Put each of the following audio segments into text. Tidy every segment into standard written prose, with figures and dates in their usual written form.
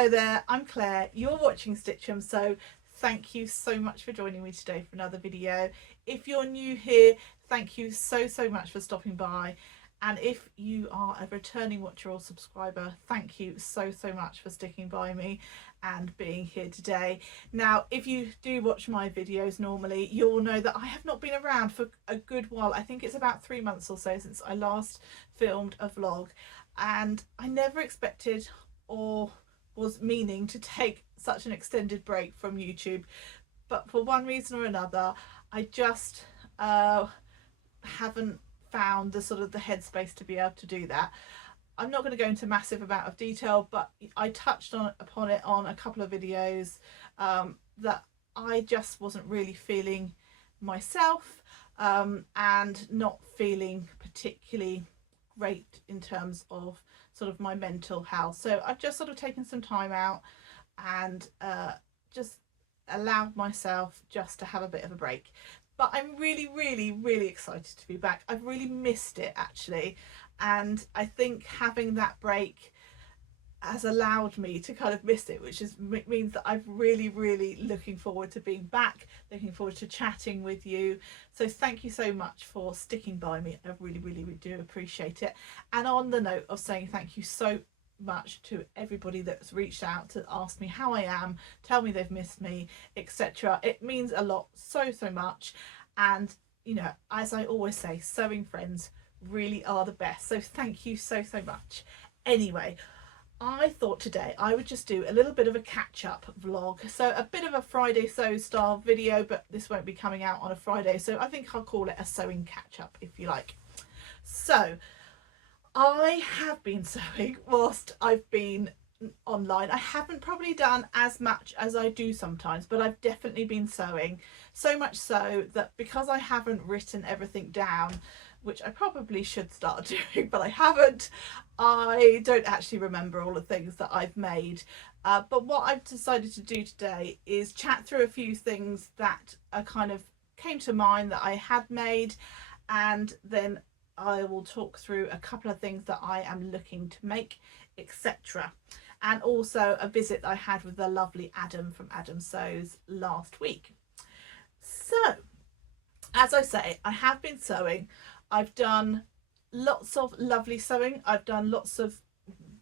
Hello there, I'm Claire, you're watching Stitch'em, so thank you so much for joining me today for another video. If you're new here, thank you so much for stopping by, and if you are a returning watcher or subscriber, thank you so much for sticking by me and being here today. Now, if you do watch my videos normally, you'll know that I have not been around for a good while. I think it's about 3 months or so since I last filmed a vlog, and I never expected or was meaning to take such an extended break from YouTube, but for one reason or another I just haven't found the sort of the headspace to be able to do that. I'm not going to go into massive amount of detail, but I touched upon it on a couple of videos, that I just wasn't really feeling myself, and not feeling particularly great in terms of sort of my mental health. So I've just sort of taken some time out and just allowed myself just to have a bit of a break. But I'm really excited to be back. I've really missed it actually, and I think having that break has allowed me to kind of miss it, which means that I'm really looking forward to being back, looking forward to chatting with you. So thank you so much for sticking by me. I really do appreciate it. And on the note of saying thank you so much to everybody that's reached out to ask me how I am, tell me they've missed me, etc. It means a lot, so much. And you know, as I always say, sewing friends really are the best, so thank you so much. Anyway, I thought today I would just do a little bit of a catch-up vlog, so a bit of a Friday sew style video, but this won't be coming out on a Friday, so I think I'll call it a sewing catch-up if you like. So I have been sewing whilst I've been online. I haven't probably done as much as I do sometimes, but I've definitely been sewing, so much so that because I haven't written everything down, which I probably should start doing, but I haven't, I don't actually remember all the things that I've made. But what I've decided to do today is chat through a few things that are kind of came to mind that I had made, and then I will talk through a couple of things that I am looking to make, etc. And also a visit that I had with the lovely Adam from Adam Sews last week. So, as I say, I have been sewing. I've done lots of lovely sewing. I've done lots of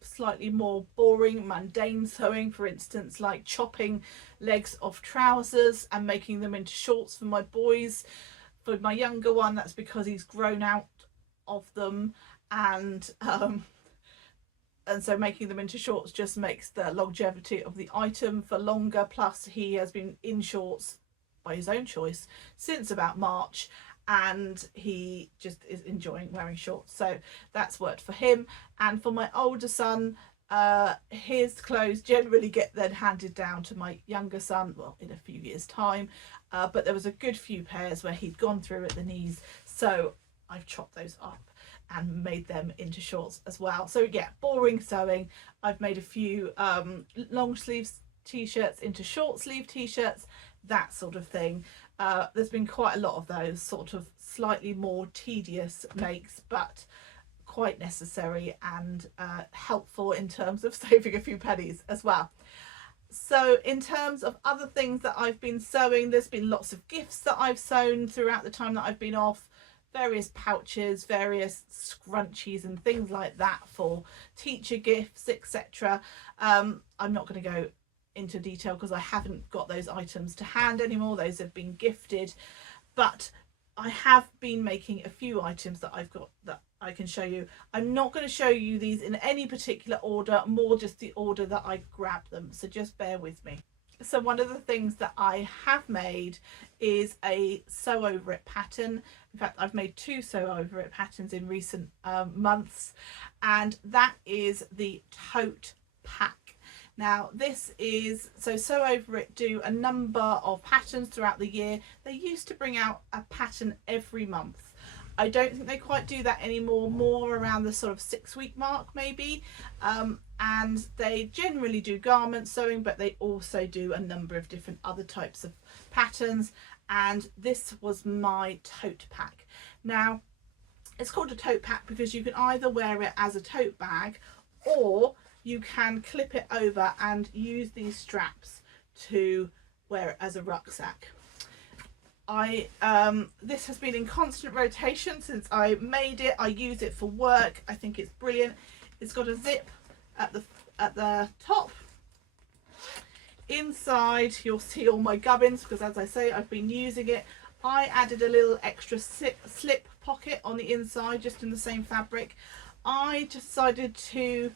slightly more boring, mundane sewing, for instance, like chopping legs off trousers and making them into shorts for my boys. For my younger one, that's because he's grown out of them, and so making them into shorts just makes the longevity of the item for longer. Plus he has been in shorts by his own choice since about March, and he just is enjoying wearing shorts, so that's worked for him. And for my older son, his clothes generally get then handed down to my younger son, well, in a few years time, but there was a good few pairs where he'd gone through at the knees, so I've chopped those up and made them into shorts as well. So yeah, boring sewing. I've made a few long sleeves t-shirts into short sleeve t-shirts, that sort of thing. There's been quite a lot of those sort of slightly more tedious makes, but quite necessary and helpful in terms of saving a few pennies as well. So in terms of other things that I've been sewing, there's been lots of gifts that I've sewn throughout the time that I've been off. Various pouches, various scrunchies and things like that for teacher gifts, etc. I'm not going to go into detail because I haven't got those items to hand anymore. Those have been gifted, but I have been making a few items that I've got that I can show you. I'm not going to show you these in any particular order, more just the order that I grabbed them, so just bear with me. So one of the things that I have made is a sew over it pattern. In fact, I've made 2 sew over it patterns in recent months, and that is the Tote pack. Now this is, so Sew Over It do a number of patterns throughout the year. They used to bring out a pattern every month. I don't think they quite do that anymore, more around the sort of 6-week mark maybe. And they generally do garment sewing, but they also do a number of different other types of patterns. And this was my tote pack. Now, it's called a tote pack because you can either wear it as a tote bag, or you can clip it over and use these straps to wear it as a rucksack. This has been in constant rotation since I made it. I use it for work. I think it's brilliant. It's got a zip at the top. Inside you'll see all my gubbins, because as I say, I've been using it. I added a little extra slip pocket on the inside, just in the same fabric. I decided to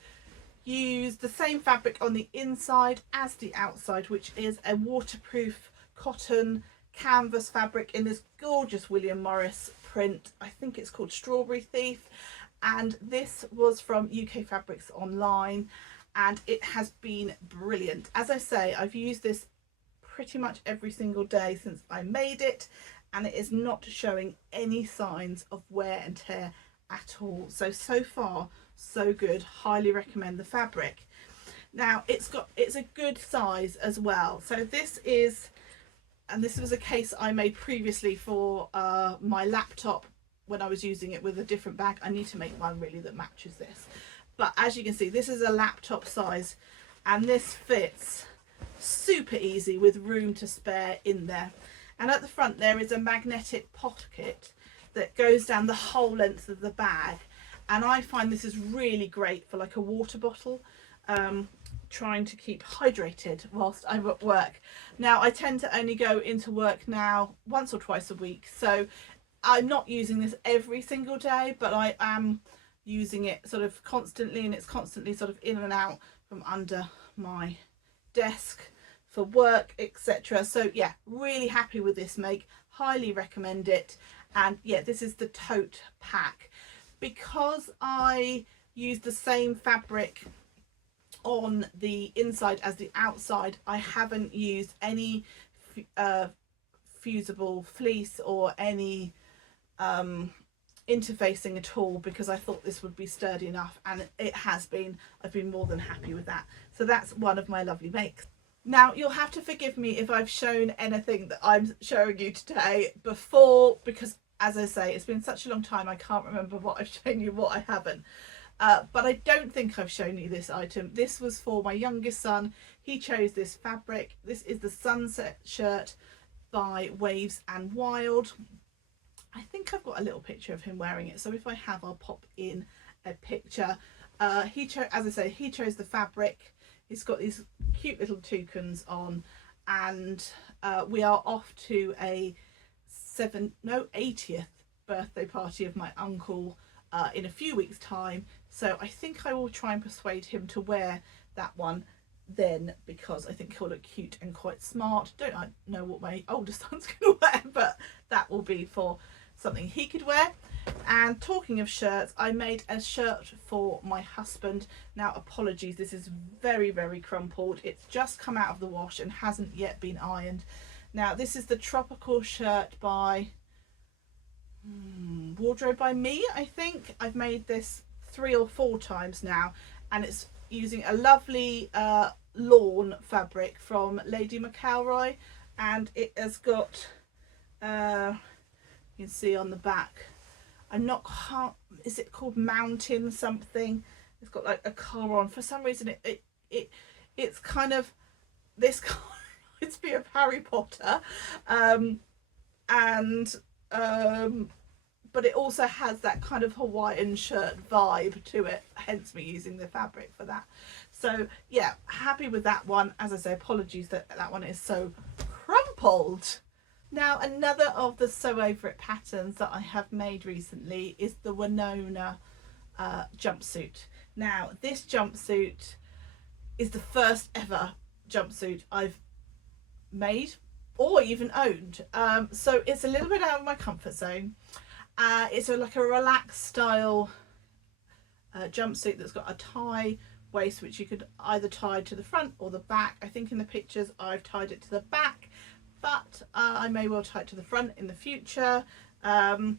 use the same fabric on the inside as the outside, which is a waterproof cotton canvas fabric in this gorgeous William Morris print. I think it's called Strawberry Thief, and this was from UK Fabrics Online, and it has been brilliant. As I say, I've used this pretty much every single day since I made it, and it is not showing any signs of wear and tear at all. So far so good. Highly recommend the fabric. Now it's a good size as well. So this was a case I made previously for my laptop when I was using it with a different bag. I need to make one really that matches this, but as you can see, this is a laptop size, and this fits super easy with room to spare in there. And at the front there is a magnetic pocket that goes down the whole length of the bag, and I find this is really great for like a water bottle, trying to keep hydrated whilst I'm at work. Now I tend to only go into work now once or twice a week, so I'm not using this every single day, but I am using it sort of constantly, and it's constantly sort of in and out from under my desk for work, etc. So yeah, really happy with this make, highly recommend it. And yeah, this is the Tote pack. Because I used the same fabric on the inside as the outside, I haven't used any fusible fleece or any interfacing at all, because I thought this would be sturdy enough, and it has been. I've been more than happy with that. So that's one of my lovely makes. Now you'll have to forgive me if I've shown anything that I'm showing you today before, because as I say, it's been such a long time I can't remember what I've shown you, what I haven't. But I don't think I've shown you this item. This was for my youngest son. He chose this fabric. This is the Sunset shirt by Waves and Wild. I think I've got a little picture of him wearing it, so if I have, I'll pop in a picture. As I say, he chose the fabric. It's got these cute little toucans on, and we are off to a 80th birthday party of my uncle in a few weeks' time. So I think I will try and persuade him to wear that one then, because I think he'll look cute and quite smart. Don't I know what my older son's going to wear, but that will be for something he could wear. And talking of shirts, I made a shirt for my husband. Now apologies, this is very, very crumpled. It's just come out of the wash and hasn't yet been ironed. Now this is the tropical shirt by Wardrobe by Me, I think. I've made this 3 or 4 times now, and it's using a lovely lawn fabric from Lady McElroy, and it has got you can see on the back, is it called Mountain something? It's got like a car on. For some reason it's kind of, this car reminds me of Harry Potter, but it also has that kind of Hawaiian shirt vibe to it, hence me using the fabric for that. So yeah, happy with that one. As I say, apologies that that one is so crumpled. Now another of the Sew Over It patterns that I have made recently is the Winona jumpsuit. Now this jumpsuit is the first ever jumpsuit I've made or even owned, so it's a little bit out of my comfort zone. It's like a relaxed style jumpsuit that's got a tie waist, which you could either tie to the front or the back. I think in the pictures I've tied it to the back, but I may well tie it to the front in the future. I've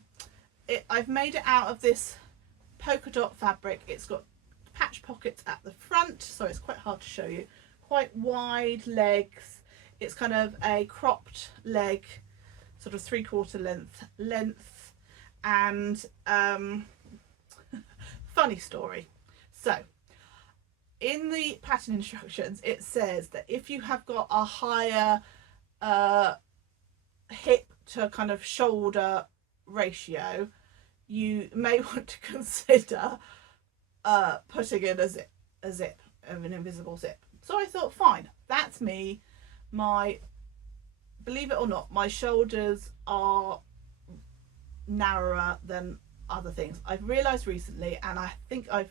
made it out of this polka dot fabric. It's got patch pockets at the front, so it's quite hard to show you. Quite wide legs. It's kind of a cropped leg, sort of 3/4 length, and funny story. So in the pattern instructions, it says that if you have got a higher hip to kind of shoulder ratio, you may want to consider putting in a zip of an invisible zip. So I thought, fine, that's me. Believe it or not, my shoulders are narrower than other things. I've realised recently, and I think I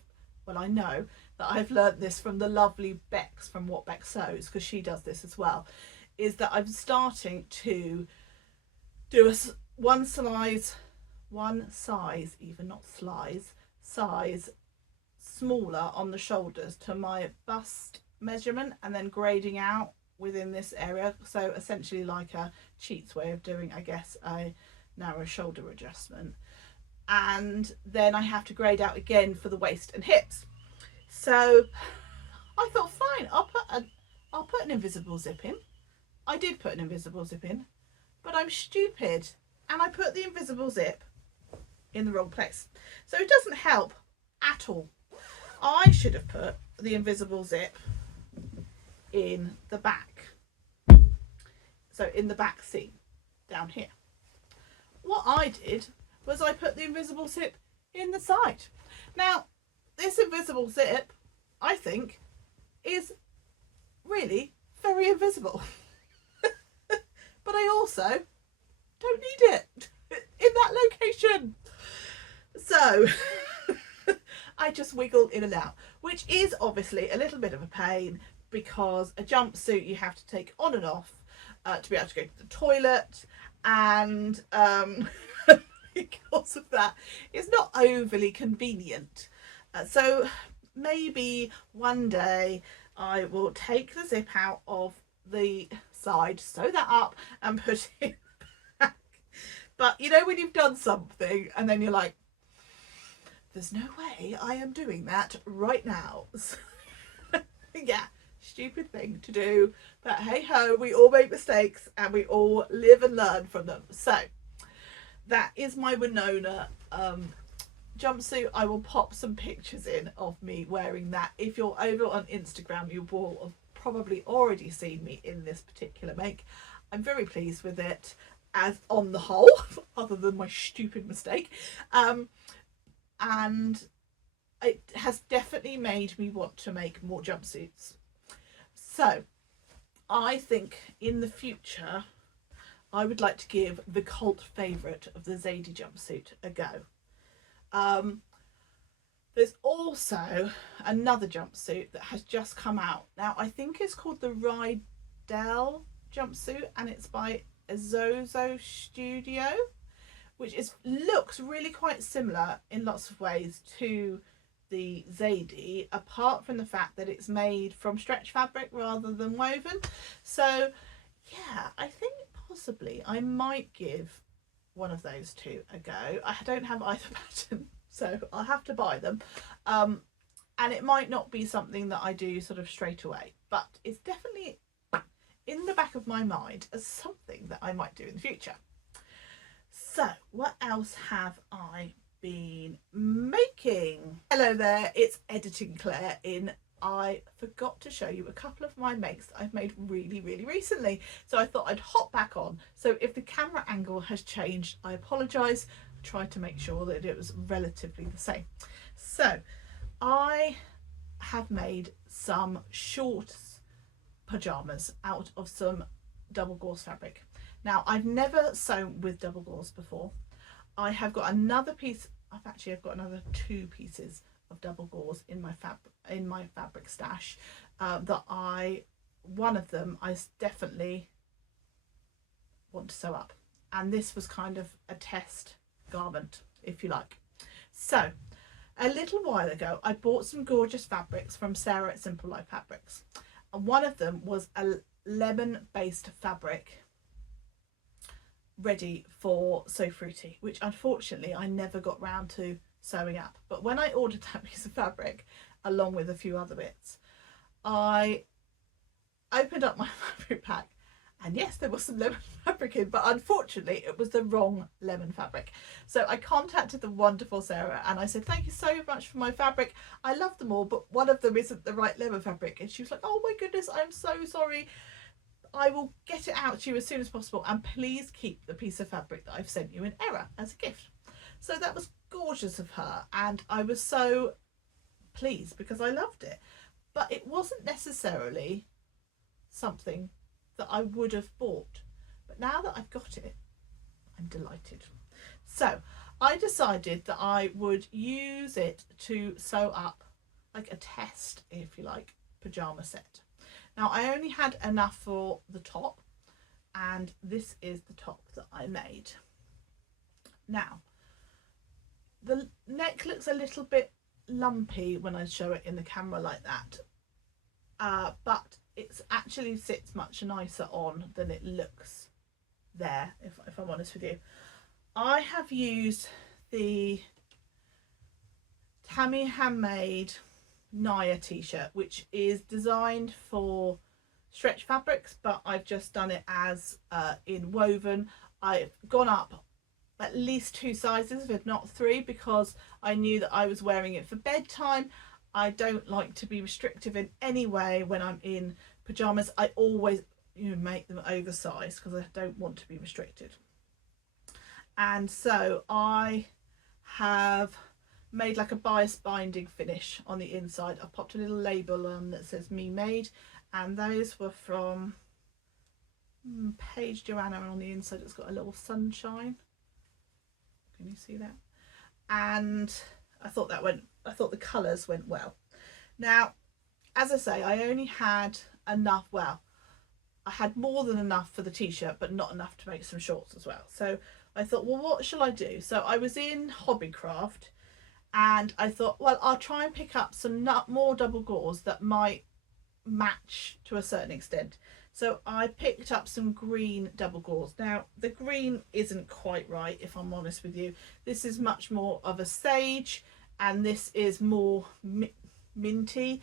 know that I've learned this from the lovely Becs from What Becs Sews, because she does this as well, is that I'm starting to do a one size, even not size smaller on the shoulders to my bust measurement, and then grading out within this area. So essentially like a cheats way of doing, I guess, a narrow shoulder adjustment. And then I have to grade out again for the waist and hips. So I thought, fine, I'll put an invisible zip in. I did put an invisible zip in, but I'm stupid and I put the invisible zip in the wrong place. So it doesn't help at all. I should have put the invisible zip in the back. So in the back seam down here. What I did was I put the invisible zip in the side. Now, this invisible zip, I think, is really very invisible. But I also don't need it in that location. So I just wiggle in and out, which is obviously a little bit of a pain, because a jumpsuit you have to take on and off to be able to go to the toilet, and because of that, it's not overly convenient. So maybe one day I will take the zip out of the side, sew that up and put it back. But you know when you've done something and then you're like, there's no way I am doing that right now. So, yeah, stupid thing to do, but hey ho, we all make mistakes and we all live and learn from them. So that is my Winona jumpsuit. I will pop some pictures in of me wearing that. If you're over on Instagram, you will have probably already seen me in this particular make. I'm very pleased with it, as on the whole, other than my stupid mistake. And it has definitely made me want to make more jumpsuits. So I think in the future I would like to give the cult favourite of the Zadie jumpsuit a go. There's also another jumpsuit that has just come out. Now I think it's called the Rydell jumpsuit, and it's by Zozo Studio, which looks really quite similar in lots of ways to the Zadie, apart from the fact that it's made from stretch fabric rather than woven. So yeah, I think possibly I might give one of those two a go. I don't have either pattern, so I'll have to buy them. And it might not be something that I do sort of straight away, but it's definitely in the back of my mind as something that I might do in the future. So what else have I been making? Hello there, it's Editing Claire in. I forgot to show you a couple of my makes that I've made really recently, so I thought I'd hop back on. So if the camera angle has changed, I apologise. I tried to make sure that it was relatively the same. So I have made some short pajamas out of some double gauze fabric. Now I've never sewn with double gauze before. I have got another piece, I've got another 2 pieces of double gauze in my fabric stash one of them I definitely want to sew up, and this was kind of a test garment, if you like. So a little while ago I bought some gorgeous fabrics from Sarah at Simple Life Fabrics, and one of them was a lemon based fabric ready for Sew Fruity, which unfortunately I never got round to sewing up. But when I ordered that piece of fabric along with a few other bits, I opened up my fabric pack And yes, there was some lemon fabric in, but unfortunately it was the wrong lemon fabric. So I contacted the wonderful Sarah and I said, thank you so much for my fabric. I love them all, but one of them isn't the right lemon fabric. And she was like, oh my goodness, I'm so sorry. I will get it out to you as soon as possible. And please keep the piece of fabric that I've sent you in error as a gift. So that was gorgeous of her. And I was so pleased because I loved it. But it wasn't necessarily something that I would have bought, but now that I've got it, I'm delighted. So I decided that I would use it to sew up like a test, if you like, pajama set. Now I only had enough for the top, and this is the top that I made. Now the neck looks a little bit lumpy when I show it in the camera like that, but it actually sits much nicer on than it looks there, if I'm honest with you. I have used the Tammy Handmade Naya t-shirt, which is designed for stretch fabrics, but I've just done it as in woven. I've gone up at least 2 sizes, if not 3, because I knew that I was wearing it for bedtime. I don't like to be restrictive in any way when I'm in pajamas. I always make them oversized because I don't want to be restricted. And so I have made like a bias binding finish on the inside. I've popped a little label on that says me made, and those were from Paige Joanna, and on the inside it's got a little sunshine. Can you see that? And I thought the colours went well. Now, as I say, I only had enough, well, I had more than enough for the t-shirt, but not enough to make some shorts as well. So I thought, well, what shall I do? So I was in Hobbycraft and I thought, well, I'll try and pick up some more double gauze that might match to a certain extent. So I picked up some green double gauze. Now the green isn't quite right, if I'm honest with you. This is much more of a sage and this is more minty,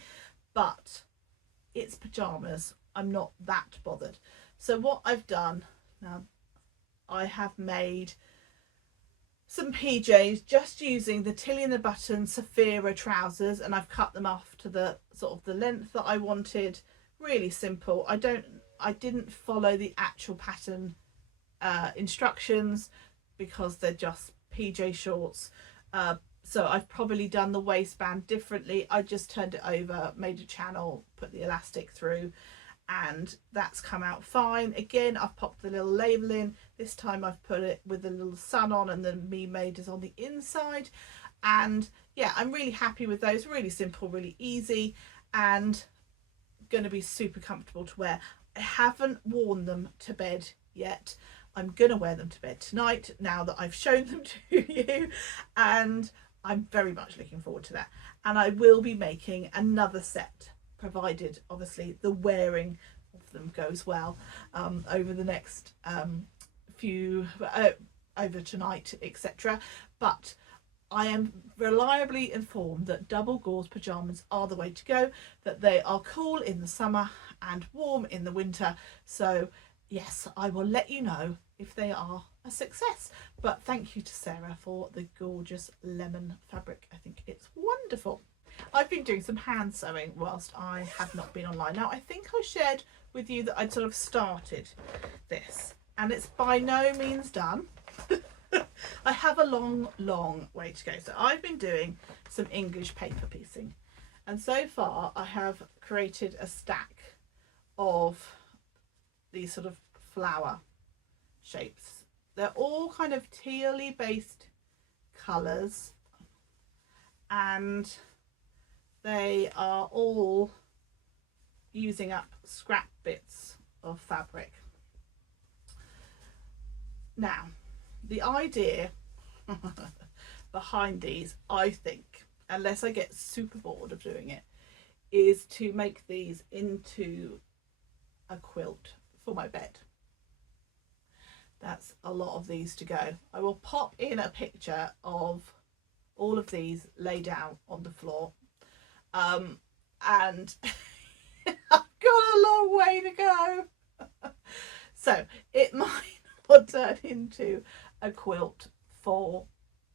but it's pajamas. I'm not that bothered. So what I've done now, I have made some PJs just using the Tilly and the Button Saphira trousers, and I've cut them off to the sort of the length that I wanted. Really simple. I didn't follow the actual pattern instructions because they're just PJ shorts. So I've probably done the waistband differently. I just turned it over, made a channel, put the elastic through, and that's come out fine. Again, I've popped the little label in. This time I've put it with the little sun on, and then me made is on the inside. And yeah, I'm really happy with those. Really simple, really easy, and going to be super comfortable to wear. I haven't worn them to bed yet. I'm going to wear them to bed tonight now that I've shown them to you, and I'm very much looking forward to that. And I will be making another set, provided obviously the wearing of them goes well, over the next few over tonight, etc. But I am reliably informed that double gauze pajamas are the way to go, that they are cool in the summer and warm in the winter. So yes, I will let you know if they are a success. But thank you to Sarah for the gorgeous lemon fabric. I think it's wonderful. I've been doing some hand sewing whilst I have not been online. Now, I think I shared with you that I'd sort of started this, and it's by no means done. I have a long way to go. So I've been doing some English paper piecing, and so far I have created a stack of these sort of flower shapes. They're all kind of tealy based colours, and they are all using up scrap bits of fabric. Now, the idea behind these, I think, unless I get super bored of doing it, is to make these into a quilt for my bed. That's a lot of these to go. I will pop in a picture of all of these laid out on the floor. And I've got a long way to go. So it might not turn into a quilt for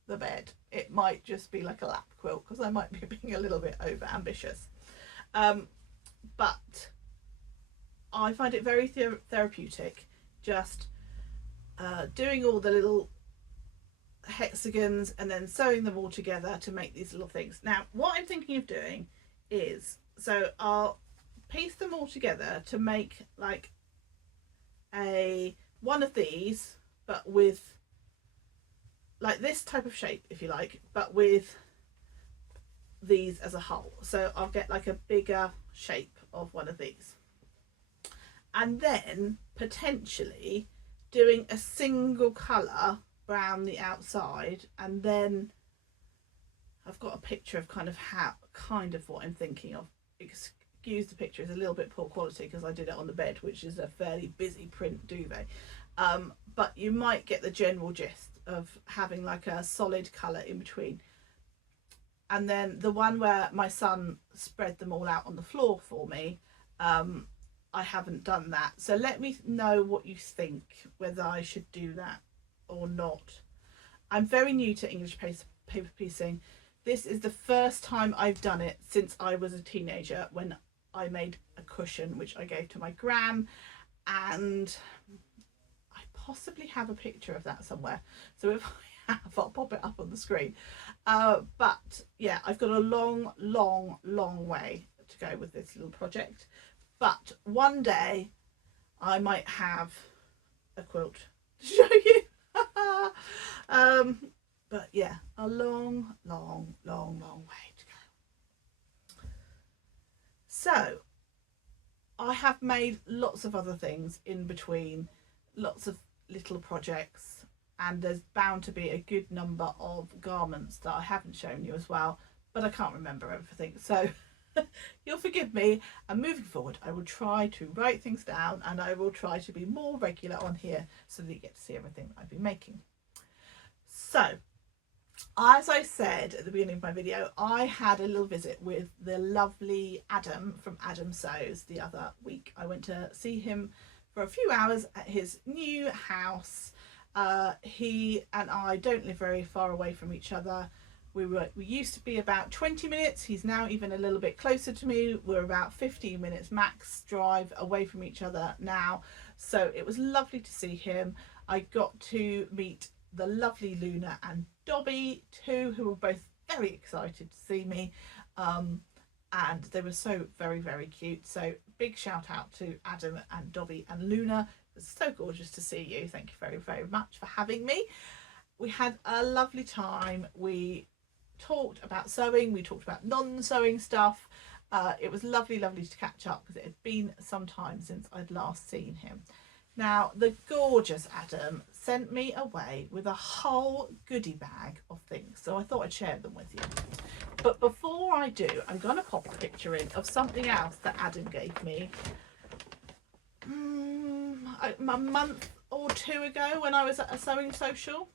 the bed. It might just be like a lap quilt because I might be being a little bit over ambitious. But I find it very therapeutic just doing all the little hexagons and then sewing them all together to make these little things. Now what I'm thinking of doing is, so I'll piece them all together to make like a one of these, but with like this type of shape, if you like, but with these as a whole. So I'll get like a bigger shape of one of these, and then potentially doing a single colour around the outside, and then I've got a picture of kind of what I'm thinking of. Excuse the picture, it's a little bit poor quality because I did it on the bed, which is a fairly busy print duvet, but you might get the general gist of having like a solid colour in between. And then the one where my son spread them all out on the floor for me, I haven't done that, so let me know what you think, whether I should do that or not. I'm very new to English paper piecing. This is the first time I've done it since I was a teenager, when I made a cushion which I gave to my gran, and I possibly have a picture of that somewhere, so if I have, I'll pop it up on the screen. But yeah, I've got a long way to go with this little project, but one day I might have a quilt to show you. But yeah, a long way to go. So I have made lots of other things in between, lots of little projects, and there's bound to be a good number of garments that I haven't shown you as well, but I can't remember everything, so you'll forgive me, and moving forward I will try to write things down, and I will try to be more regular on here so that you get to see everything I've been making. So as I said at the beginning of my video, I had a little visit with the lovely Adam from Adam Sews the other week. I went to see him for a few hours at his new house. He and I don't live very far away from each other. We used to be about 20 minutes. He's now even a little bit closer to me. We're about 15 minutes max drive away from each other now. So it was lovely to see him. I got to meet the lovely Luna and Dobby too, who were both very excited to see me. And they were so very cute. So big shout out to Adam and Dobby and Luna. It was so gorgeous to see you. Thank you very much for having me. We had a lovely time. We talked about sewing, we talked about non-sewing stuff. It was lovely to catch up because it had been some time since I'd last seen him. Now the gorgeous Adam sent me away with a whole goodie bag of things, so I thought I'd share them with you. But before I do, I'm going to pop a picture in of something else that Adam gave me a month or two ago when I was at a sewing social.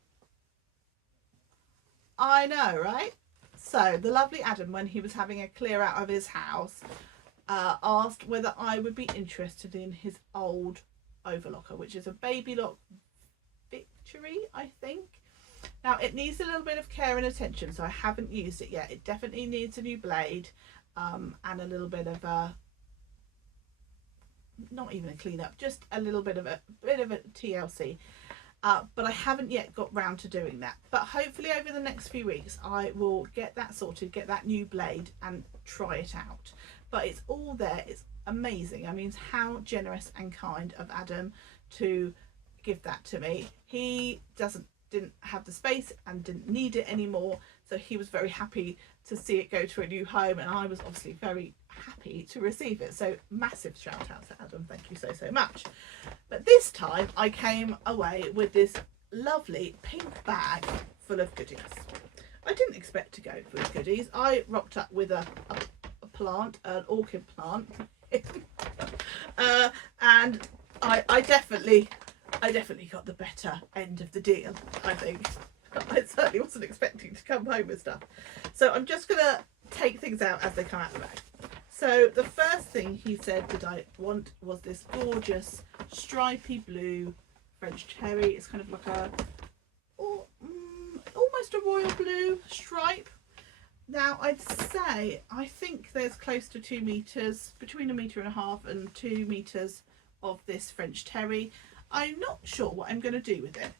I know, right? So the lovely Adam, when he was having a clear out of his house, asked whether I would be interested in his old overlocker, which is a baby lock Victory, I think. Now it needs a little bit of care and attention, so I haven't used it yet. It definitely needs a new blade, and a little bit of a, not even a clean up, just a little bit of a TLC. But I haven't yet got round to doing that, but hopefully over the next few weeks I will get that sorted, get that new blade and try it out. But it's all there. It's amazing. I mean, how generous and kind of Adam to give that to me. He didn't have the space and didn't need it anymore, so he was very happy to see it go to a new home, and I was obviously very happy to receive it. So massive shout out to Adam, thank you so much. But this time I came away with this lovely pink bag full of goodies. I didn't expect to go full of goodies. I rocked up with a plant, an orchid plant, and I definitely got the better end of the deal, I think. I certainly wasn't expecting to come home with stuff. So I'm just gonna take things out as they come out of the bag. So the first thing he said that I want was this gorgeous stripy blue French terry. It's kind of like a almost a royal blue stripe. Now I'd say I think there's close to 2 meters, between 1.5 meters and 2 meters of this French terry. I'm not sure what I'm going to do with it.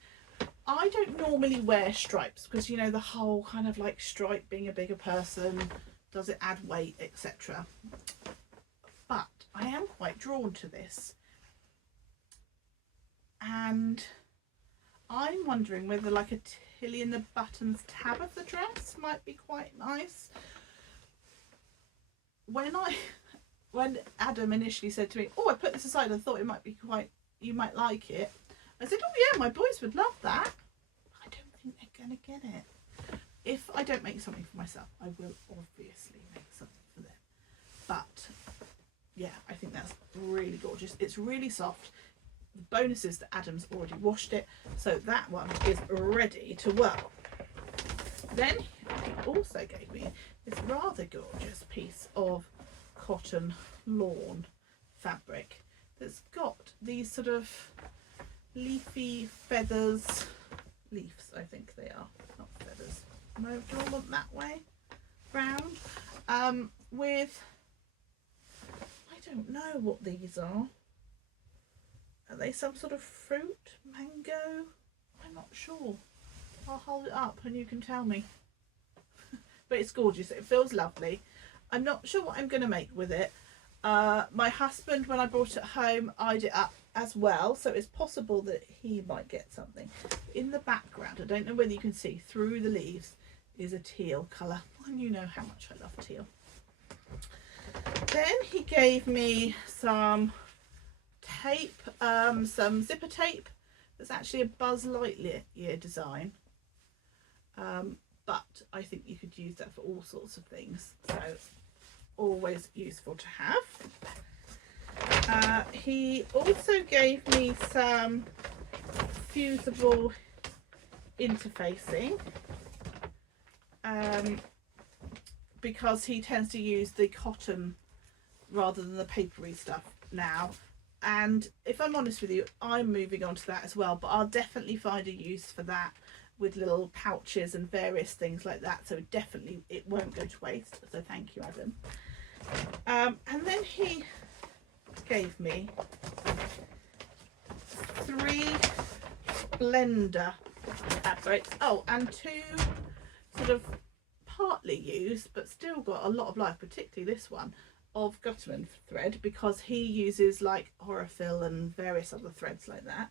I don't normally wear stripes because, you know, the whole kind of like stripe being a bigger person, does it add weight, etc. But I am quite drawn to this, and I'm wondering whether like a Tilly in the Buttons Tabitha dress might be quite nice. When Adam initially said to me, oh, I put this aside, I thought it might be quite, you might like it, I said, oh yeah, my boys would love that. I don't think they're gonna get it. If I don't make something for myself, I will obviously make something for them. But yeah, I think that's really gorgeous. It's really soft. The bonus is that Adam's already washed it, so that one is ready to wear. Then he also gave me this rather gorgeous piece of cotton lawn fabric that's got these sort of leafy feathers, leaves I think they are, not feathers. No, do I want that way round? With, I don't know what these are. Are they some sort of fruit? Mango? I'm not sure. I'll hold it up and you can tell me. But it's gorgeous. It feels lovely. I'm not sure what I'm going to make with it. My husband, when I brought it home, eyed it up as well. So it's possible that he might get something. In the background, I don't know whether you can see, through the leaves is a teal colour. And you know how much I love teal. Then he gave me some tape, some zipper tape. There's actually a Buzz Lightyear design, but I think you could use that for all sorts of things, so always useful to have. He also gave me some fusible interfacing, because he tends to use the cotton rather than the papery stuff now. And if I'm honest with you, I'm moving on to that as well, but I'll definitely find a use for that with little pouches and various things like that. So definitely it won't go to waste. So thank you, Adam. And then he gave me 3 blender fabrics. Oh, and 2 sort of partly used, but still got a lot of life, particularly this one, of Gutterman thread, because he uses like Horrorfill and various other threads like that.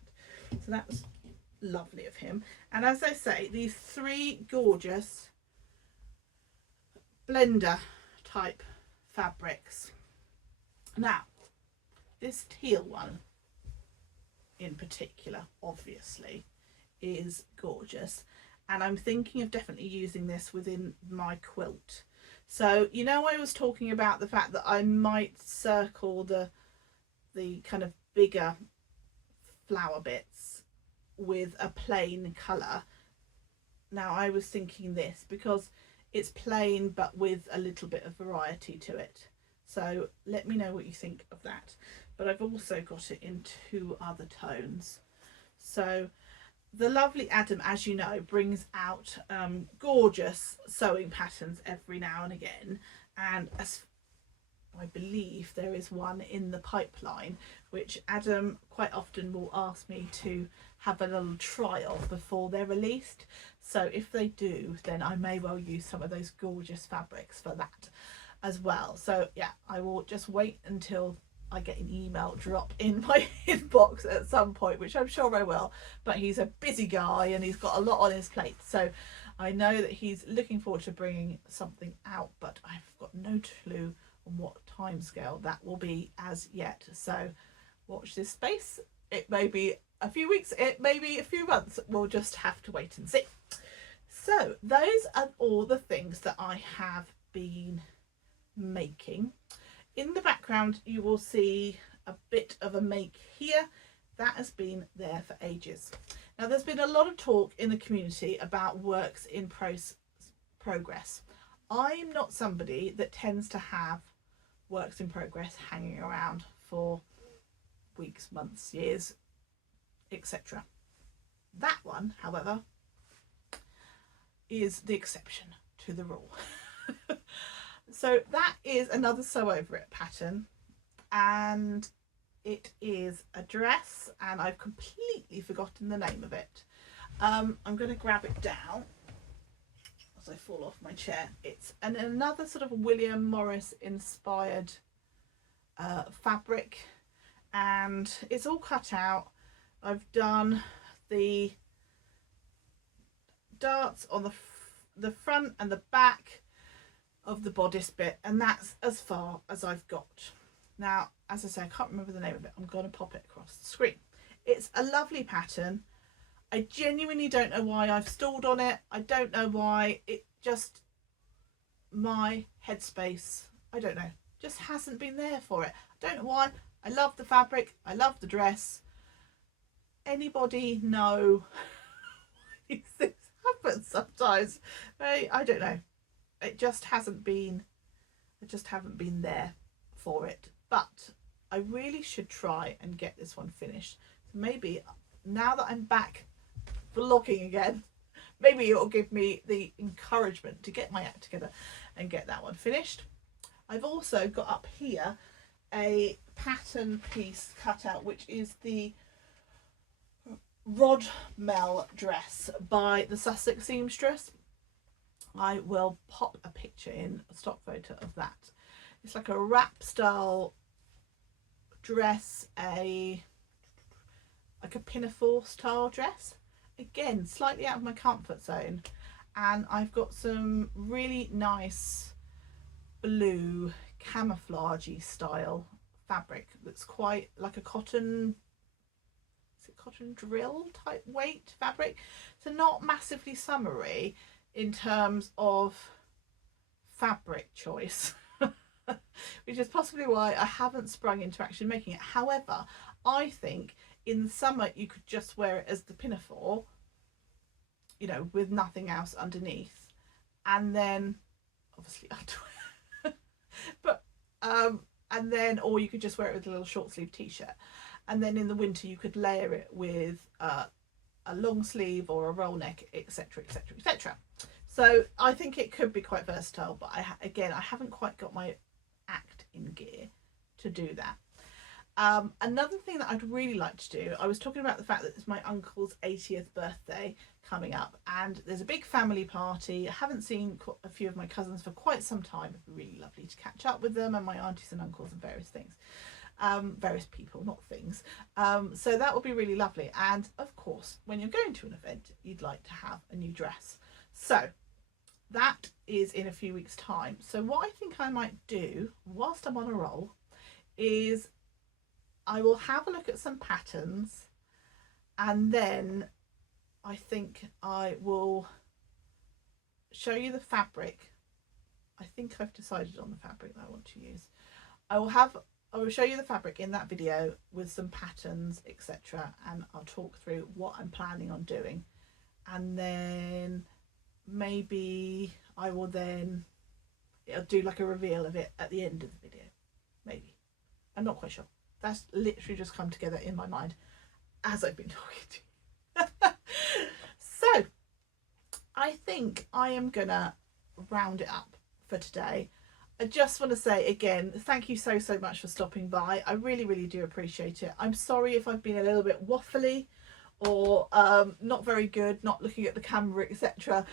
So that was lovely of him. And as I say, these 3 gorgeous blender type fabrics. Now, this teal one in particular, obviously, is gorgeous. And I'm thinking of definitely using this within my quilt. So, you know, I was talking about the fact that I might circle the kind of bigger flower bits with a plain colour. Now, I was thinking this because it's plain but with a little bit of variety to it. So let me know what you think of that. But I've also got it in 2 other tones. So the lovely Adam, as you know, brings out gorgeous sewing patterns every now and again, and as I believe there is one in the pipeline which Adam quite often will ask me to have a little trial before they're released. So if they do, then I may well use some of those gorgeous fabrics for that as well. So yeah, I will just wait until I get an email drop in my inbox at some point, which I'm sure I will, but he's a busy guy and he's got a lot on his plate, so I know that he's looking forward to bringing something out, but I've got no clue on what timescale that will be as yet. So watch this space. It may be a few weeks, it may be a few months, we'll just have to wait and see. So those are all the things that I have been making. In the background you will see a bit of a make here. That has been there for ages. Now there's been a lot of talk in the community about works in progress. I'm not somebody that tends to have works in progress hanging around for weeks, months, years, etc. That one, however, is the exception to the rule. So that is another sew over it pattern, and it is a dress, and I've completely forgotten the name of it. I'm going to grab it down as I fall off my chair. It's another sort of William Morris inspired fabric, and it's all cut out. I've done the darts on the front and the back of the bodice bit, and that's as far as I've got. Now, as I say, I can't remember the name of it. I'm going to pop it across the screen. It's a lovely pattern. I genuinely don't know why I've stalled on it. I don't know why. It just, my headspace, I don't know, just hasn't been there for it. I don't know why. I love the fabric. I love the dress. Anybody know these things happen sometimes? I don't know. It just hasn't been, I just haven't been there for it. But I really should try and get this one finished. So maybe now that I'm back vlogging again, maybe it'll give me the encouragement to get my act together and get that one finished. I've also got up here a pattern piece cut out, which is the Rodmell dress by the Sussex seamstress. I will pop a picture in, a stock photo of that. It's like a wrap style dress, like a pinafore style dress. Again, slightly out of my comfort zone, and I've got some really nice blue camouflagey style fabric that's quite like a cotton, is it cotton drill type weight fabric, so not massively summery in terms of fabric choice, which is possibly why I haven't sprung into actually making it. However, I think in the summer you could just wear it as the pinafore, you know, with nothing else underneath, and then obviously underwear, but and then, or you could just wear it with a little short sleeve t-shirt, and then in the winter you could layer it with a long sleeve or a roll neck, etc, etc, etc. So I think it could be quite versatile, but again, I haven't quite got my act in gear to do that. Another thing that I'd really like to do, I was talking about the fact that it's my uncle's 80th birthday coming up, and there's a big family party. I haven't seen a few of my cousins for quite some time. It'd be really lovely to catch up with them, and my aunties and uncles and various things, various people, not things. So that would be really lovely. And of course, when you're going to an event, you'd like to have a new dress. So that is in a few weeks' time. So what I think I might do whilst I'm on a roll is I will have a look at some patterns, and then I think I will show you the fabric. I think I've decided on the fabric that I want to use. I will show you the fabric in that video with some patterns, etc., and I'll talk through what I'm planning on doing, and then maybe I will I'll do like a reveal of it at the end of the video. Maybe, I'm not quite sure. That's literally just come together in my mind as I've been talking to you. So I think I am gonna round it up for today. I just want to say again, thank you so much for stopping by. I really do appreciate it. I'm sorry if I've been a little bit waffly or not very good, not looking at the camera, etc.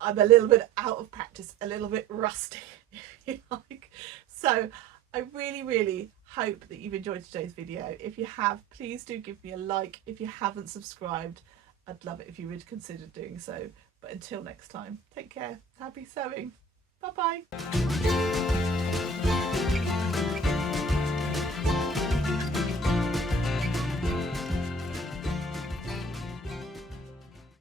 I'm a little bit out of practice, a little bit rusty, if you like. So I really hope that you've enjoyed today's video. If you have, please do give me a like. If you haven't subscribed, I'd love it if you would consider doing so. But until next time, take care, happy sewing, bye bye.